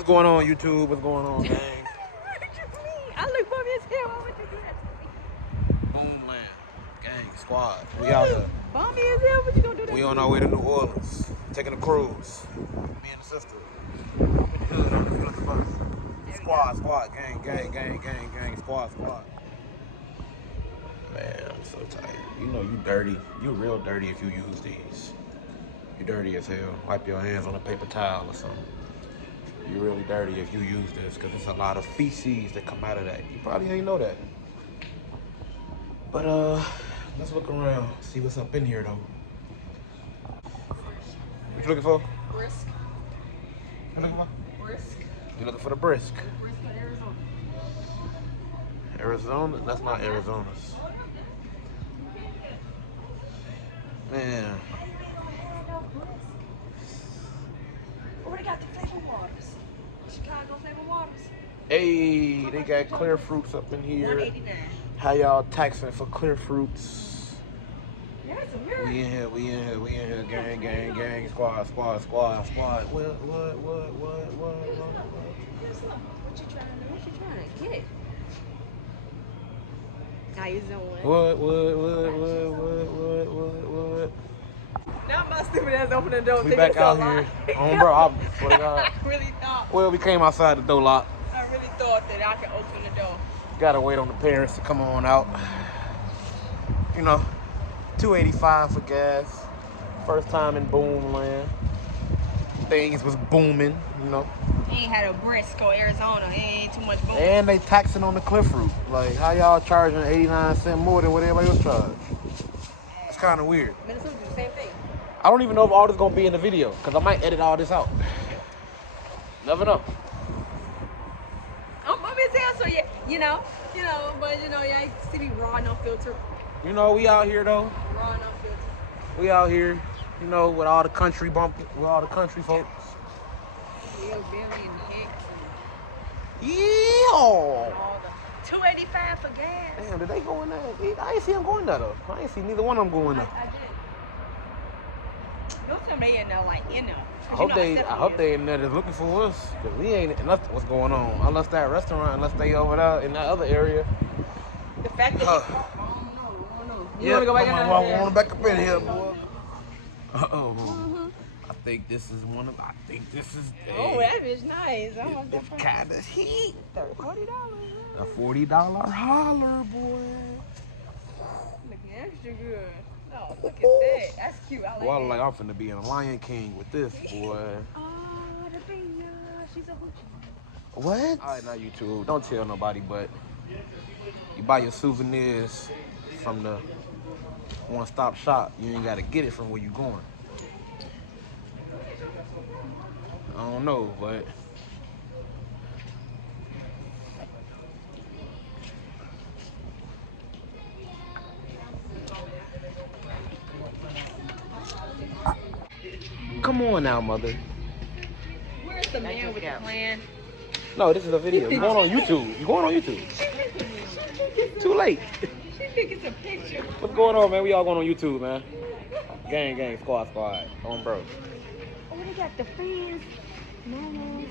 What's going on, YouTube? What's going on, gang? What you mean? I look bummy as hell. Why would you do that to me? Boomland, gang, squad. We out here. Bummy as hell. What you gonna do that We to on me? our way to New Orleans, taking a cruise. Me and the sister. In the hood on the field of the bus. Squad, gang, squad. Man, I'm so tired. You know you dirty. You real dirty if you use these. You dirty as hell. Wipe your hands on a paper towel or something. You really dirty if you use this, because there's a lot of feces that come out of that. You probably ain't know that. But let's look around, see what's up in here though. What you looking for? Brisk. You looking for? Brisk. You looking for the brisk? Brisk in Arizona. Arizona? That's not Arizona's. Man. Oh, they got the flavor waters. Chicago flavor waters. Hey, they got clear fruits up in here. $189. How y'all taxing for clear fruits? Yeah, it's a weird. We in here, gang, squad. What? What you trying to get? Now you doing. What? Now my stupid ass open the door. We back out here. Bro, I swear to God. I really thought. Well, we came outside the door lock. I really thought that I could open the door. Gotta wait on the parents to come on out. You know, $2.85 for gas. First time in Boomland. Things was booming, you know. He ain't had a brisk or Arizona. He ain't too much boom. And they taxing on the cliff route. Like, how y'all charging 89 cents more than what everybody else charge? It's kind of weird. Minnesota do the same thing. I don't even know if all this gonna be in the video, because I might edit all this out. Never know. I'm bumpy as hell, so yeah, but yeah, you see me raw, no filter. You know, we out here though. Raw, no filter. We out here, you know, with all the country folks. Bill, Billy, and Hicks, Yeah. and all the $2.85 for gas. Damn, did they go in there? I ain't see them going there though. I ain't see neither one of them going there. I did. Don't tell me they in there like in there. I hope they in there just looking for us, cause we ain't nothing. What's going on? Unless that restaurant, unless they over there in that other area. The fact that I don't know. You wanna go back in there? I want back up in here, boy. Uh-oh. I think this is Oh, that is nice. I want that it's kind of heat. $40. A $40 holler, boy. Looking extra good. Oh, look at that. That's cute. I like Well, that. like I'm finna be in a Lion King with this, boy. Oh, the baby. She's a hoochie. What? All right, now YouTube, don't tell nobody, but you buy your souvenirs from the one-stop shop. You ain't gotta get it from where you going. I don't know, but come on now, mother. Where's the man with the plan? No, this is a video. You're going on YouTube. Too late. She think it's a picture. What's going on, man? We all going on YouTube, man. Gang, squad. On bro. Oh, they got the fans. No.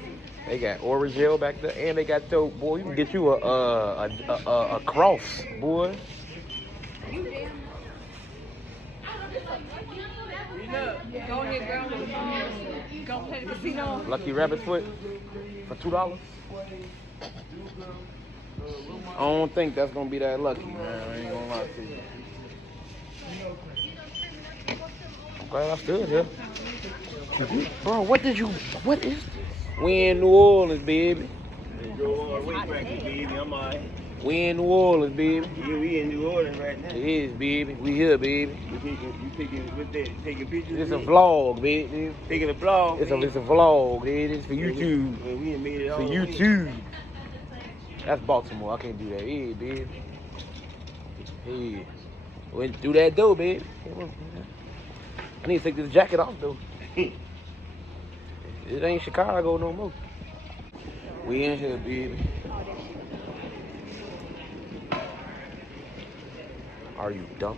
They got Orangel back there, and they got dope, boy. You can get you a cross, boy. Look, go ahead, girl. Go play the casino. Lucky Rabbit's Foot for $2. I don't think that's gonna be that lucky, man. I ain't gonna lie to you. I'm glad I stood here. Bro, what is this? We in New Orleans, baby. We in New Orleans, baby. Yeah, we in New Orleans right now. It is, baby. We here, baby. You taking pictures? It's a vlog, baby. Taking a vlog. It's a vlog, baby. It's for YouTube. Well, we ain't made it all For the way. YouTube. That's Baltimore. I can't do that. Yeah, baby. Hey. Went through that door, baby. I need to take this jacket off, though. It ain't Chicago no more. We in here, baby. Are you dumb?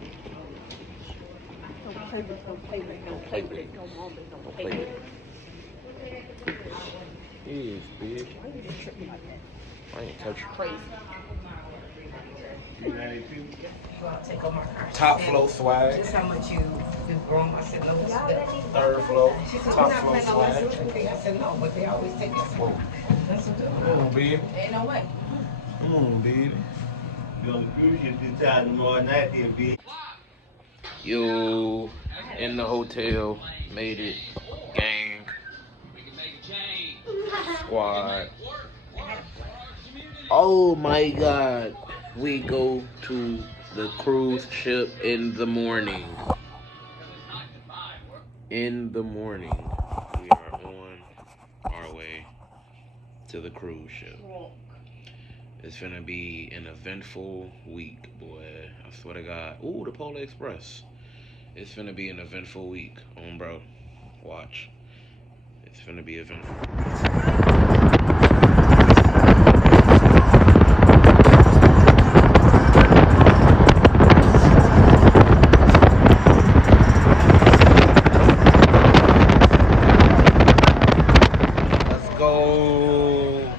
Don't play with it. Don't play with it. Don't play with it. Don't play with it. Don't play with it. is, bitch. Why you just tripping like that? I ain't touching. Crazy. 392. Take over my car. Top flow swag. Just how much you've grown. I said, no, it's still. Third flow. She said, Top we're not flow playing no swag. lessons. Okay, I said, no, but they always take us. That's what Come on, baby. ain't no way. Come on, baby. You on the cruise ship this time tomorrow night, there, bitch. Yo, in the hotel, made it. Gang. Squad. Oh my God. We go to the cruise ship in the morning. In the morning, we are on our way to the cruise ship. It's gonna be an eventful week, boy. I swear to God. Ooh, the Polar Express. It's gonna be an eventful week, bro. Watch. It's gonna be eventful. Let's go.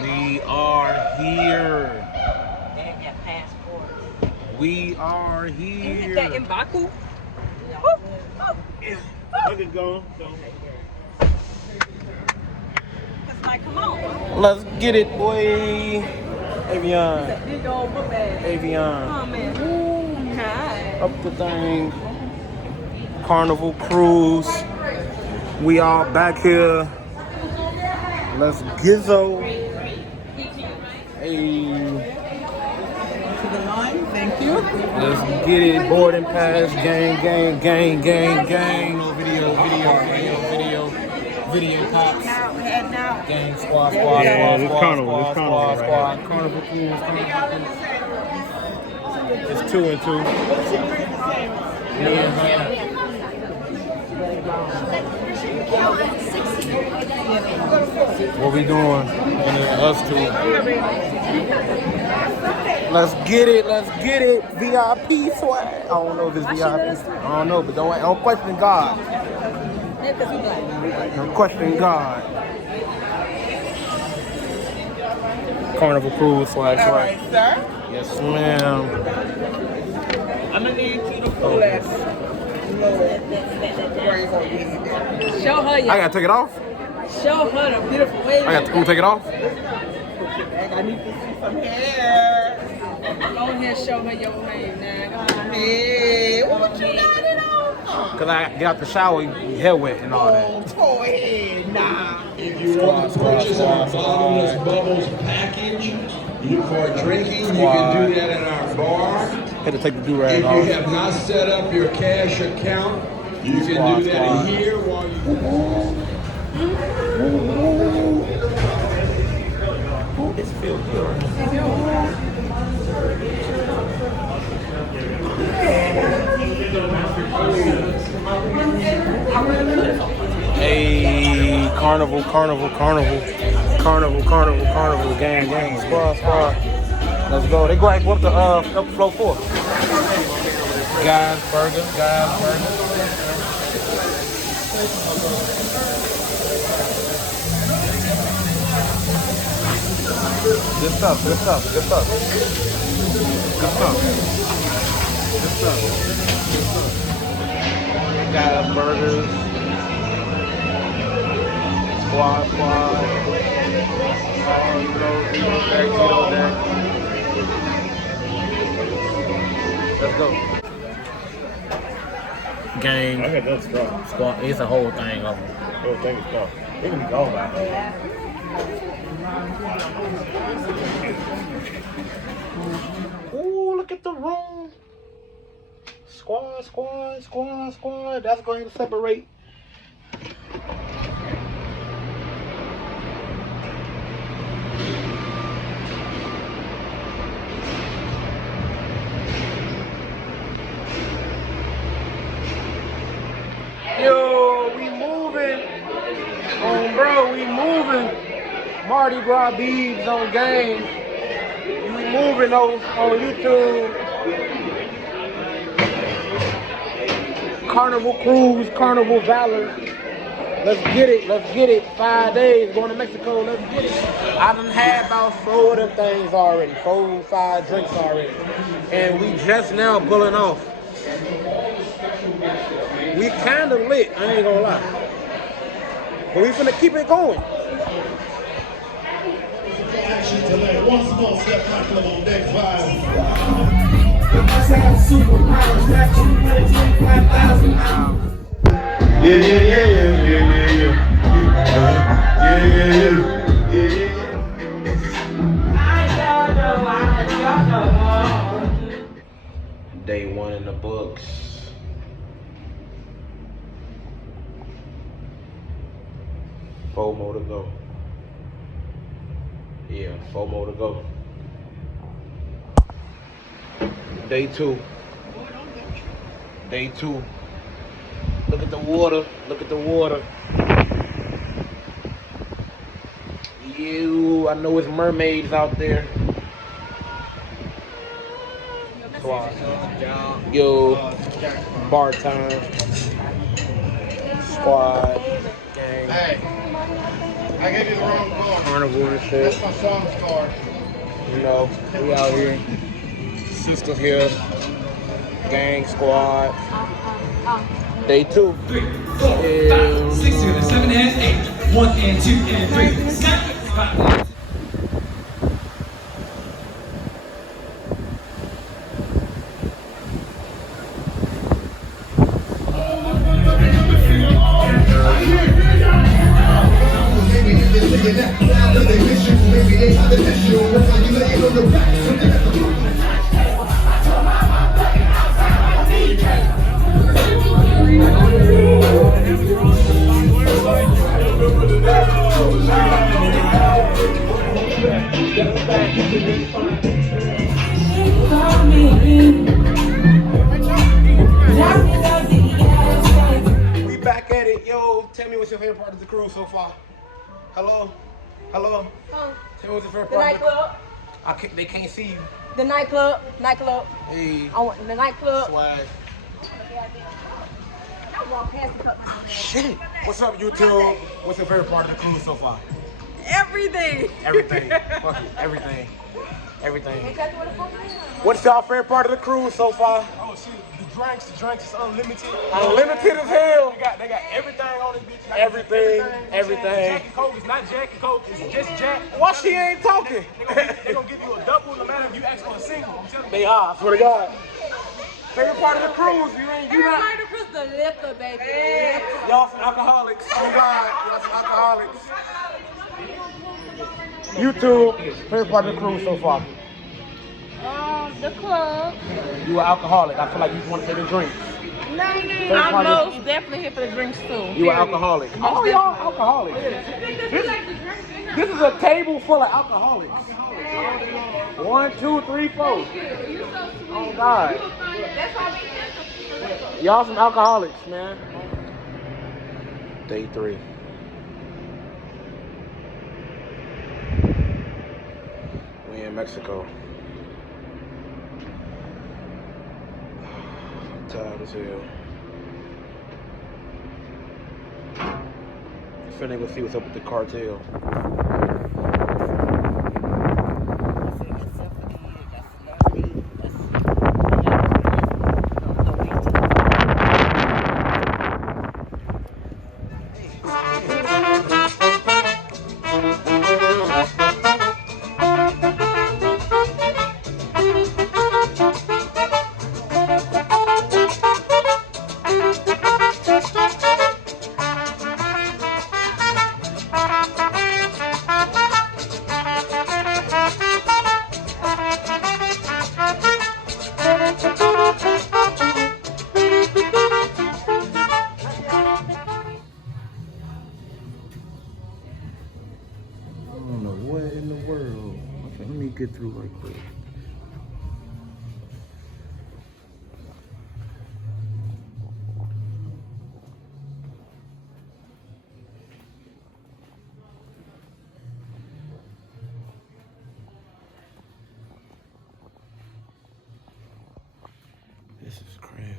We are here. They got passports. We are You here. hit that in Baku? Look at gone. It's like, come on. Let's get it, boy. Avion. Big old book bag. Avion. Oh, man. Hi. Up the thing. Carnival Cruise. We all back here. Let's gizzo. Hey. To the line, thank you. Let's get it. Boarding pass. Gang, gang, gang, gang, gang. No video pops. Now, head now. Gang, squad. Yeah, it's Carnival. It's Carnival right Squad. Carnival Cruise. It's 2 and 2. What we doing? And then us two. Let's get it. VIP swag. I don't know if it's VIP. I don't know, but don't question God. Don't question God. Carnival Cruise swag. All right, sir. Yes, ma'am. I'm going to need you to pull that. Show her I gotta take it off. Show her the beautiful wave. I'm gonna take it off. I need to see some hair. Go ahead, show her your wave now. Hey, what you got it on? Cause I get out the shower, your hair wet and all that. Go ahead, nah. If you want to purchase our bottomless bubbles package for drinking, you can do that at our bar. Had to take the If do-rag you off. have not set up your cash account, you can do that here while you. It's feel good. Hey, carnival, gang, squad. Let's go. They go like up the floor 4. Guys burger. Good stuff. Guys burgers. Squad. Let's go. Gang. I got that straw. Squad. It's a whole thing of them. Oh, thank you, straw. They can go back. Ooh, look at the room. Squad. That's going to separate. Yo, we moving. Bro, we moving. Mardi Gras Beebs on game. We moving on YouTube. Carnival Cruise, Carnival Valor. Let's get it. Let's get it. 5 days going to Mexico. Let's get it. I done had about 4 of them things already. 4, 5 drinks already. And we just now pulling off. We kind of lit. I ain't gonna lie. But we finna keep it going. Action tonight. One small step, Carnival on deck 5. Day 1 in the books. Four more to go. Yeah, 4 more to go. Day 2. Day 2. Look at the water. Look at the water. I know it's mermaids out there. Squad. Yo, bar time. Squad. Gang. Hey, I gave you the wrong card. Carnival and shit. That's my son's card. You know, we out here. Sisters here. Gang squad. Day 2. 3, 4, 5, 6, 7, and 8. 1 and 2 and 3. 7, 5. We back at it, yo. Tell me what's your favorite part of the cruise so far. Hello? Hello? Huh? Tell me what's your favorite The part. nightclub. They can't see you. The nightclub. Nightclub. Hey, I want the nightclub. swag. I walk past the cup. Shit. What's up, YouTube? What's your favorite part of the cruise so far? Everything. Everything. Fuck it. Everything. Everything. Ain't that what the fuck it is? What's y'all favorite part of the cruise so far? Oh shit, the drinks is unlimited. Unlimited as hell. They got everything on this bitch. Like, Everything. Jack Everything. and Coke is not Jack and Coke, it's just Jack. Why she ain't talking? They gonna give you a double no matter if you ask for a single. I'm telling you. They are, I swear to God. Favorite part of the cruise, you not. Everybody puts the liquor, baby. Y'all some alcoholics. Oh God, y'all some alcoholics. YouTube, favorite part of the cruise so far? The club. You an alcoholic. I feel like you want to say the drinks. No, Favorite I'm part of most definitely here for the drinks too. You an alcoholic. Oh, y'all alcoholics. This is a table full of alcoholics. 1, 2, 3, 4. Oh God. Y'all some alcoholics, man. Day 3. We in Mexico. I'm tired as hell. Finna go see what's up with the cartel. I don't know what in the world. Okay, let me get through right quick. This is crazy.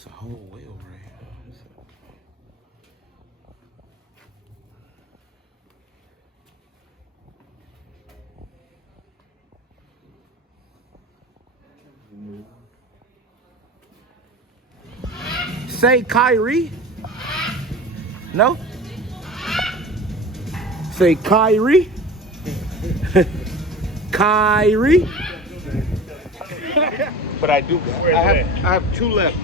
It's a whole wheel right here. Say Kyrie. No? Say Kyrie. Kyrie. But I do. I have 2 left.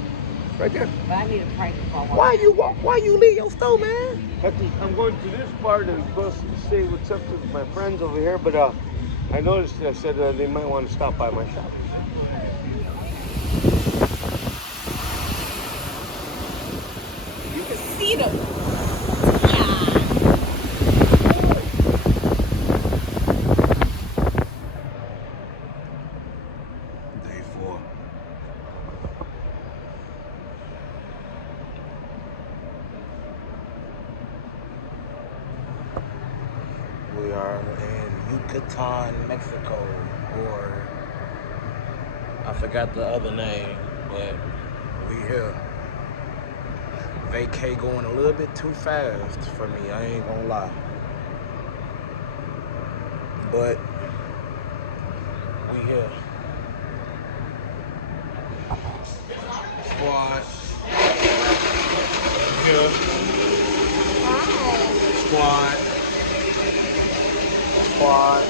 Right there. But I need a price for one. Why you leave your stove, man? I'm going to this part and supposed to say what's up to my friends over here, but I noticed I said they might want to stop by my shop. You can see them. Day 4. We are in Yucatan, Mexico, or I forgot the other name, but we here. Vacay going a little bit too fast for me, I ain't gonna lie. But we here. Squad. Here. Squad. Squad.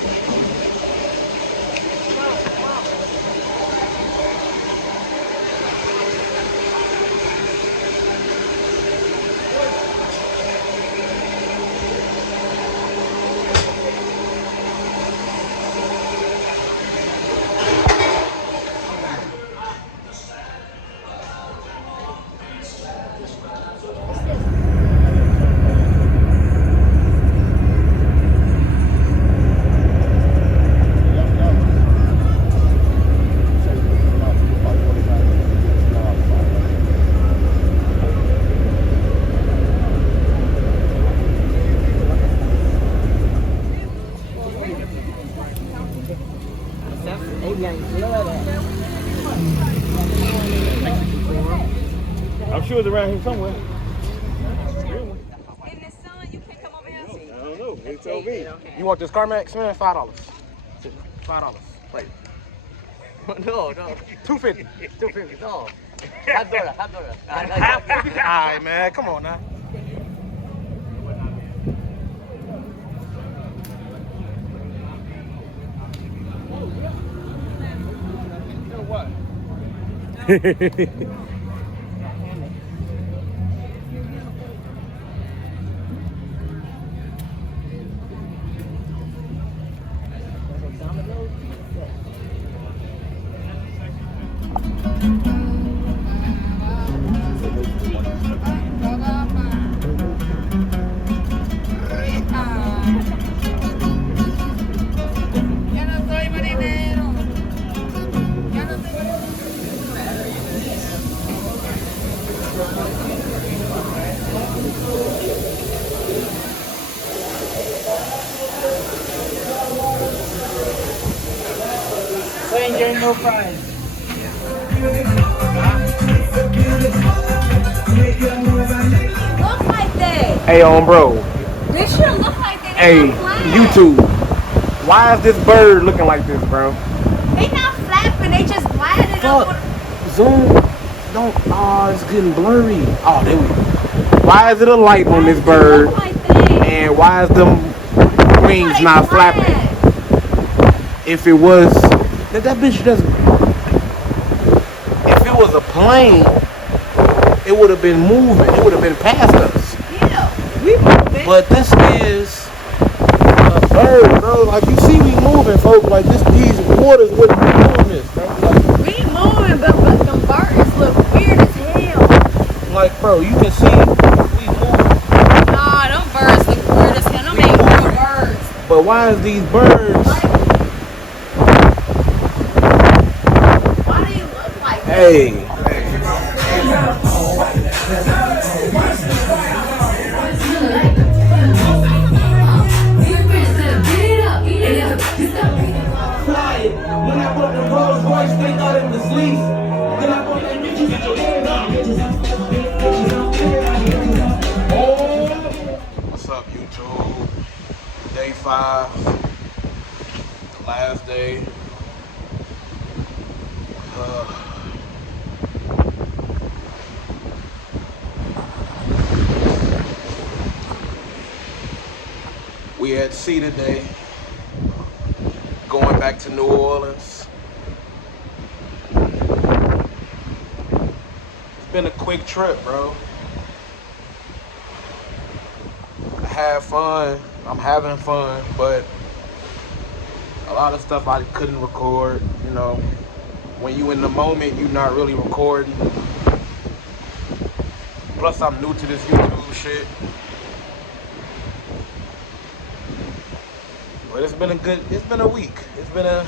I'm sure it's around here somewhere. In the sun, you can't come over here and see. I don't know. They told me. You want this Carmax, man? $5. $5. Plate. No. $2.50. $2.50. No. $1. Alright, man. Come on now. Stranger, no prize. Look like that. Hey, bro. They should look like that. Hey, YouTube. Why is this bird looking like this, bro? They not flapping. They just gliding up. Zoom. Don't. Oh, it's getting blurry. Oh, there we go. Why is it a light on this bird? Look like that. And why is them wings not flapping? If it was, that bitch doesn't. If it was a plane, it would have been moving. It would have been past us. Yeah, we moving. But this is a bird, bro. Like you see, we moving, folks. Like these waters wouldn't be doing this, bro. Like, We moving, but them birds look weird as hell. like, bro, you can see we moving. Nah, them birds look weird as hell. Them ain't real birds. But why is these birds? Why do you look like that? Hey. When I put the Rolls Royce, they thought it was lease. Then I put that bitch, you get your head up. 5, the last day. We at sea today, going back to New Orleans. It's been a quick trip, bro. I had fun, I'm having fun, but a lot of stuff I couldn't record, you know. When you in the moment, you're not really recording. Plus, I'm new to this YouTube shit. But it's been a week. It's been an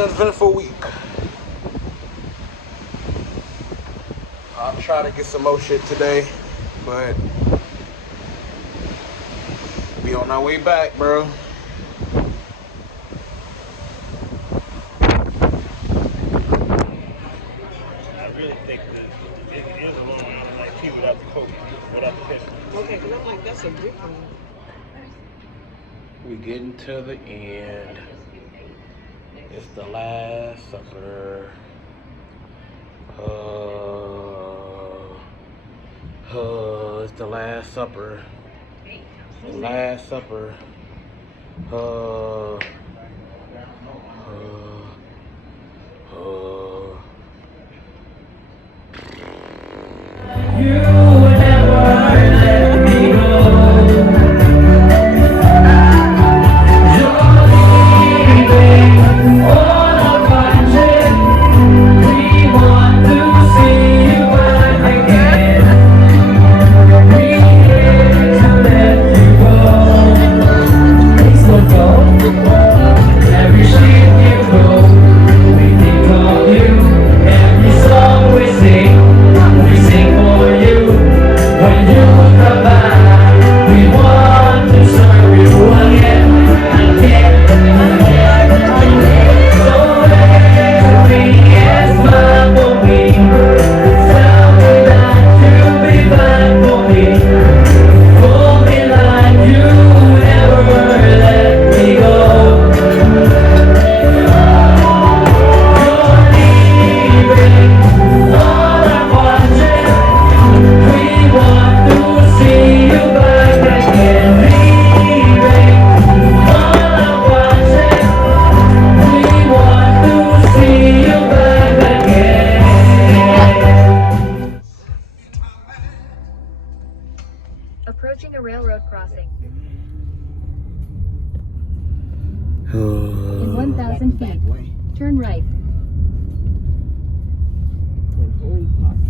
eventful week. I'll try to get some more shit today, but we on our way back, bro. We getting to the end. It's the Last Supper. It's the Last Supper. The Last Supper. Approaching a railroad crossing. In 1,000 feet, turn right. And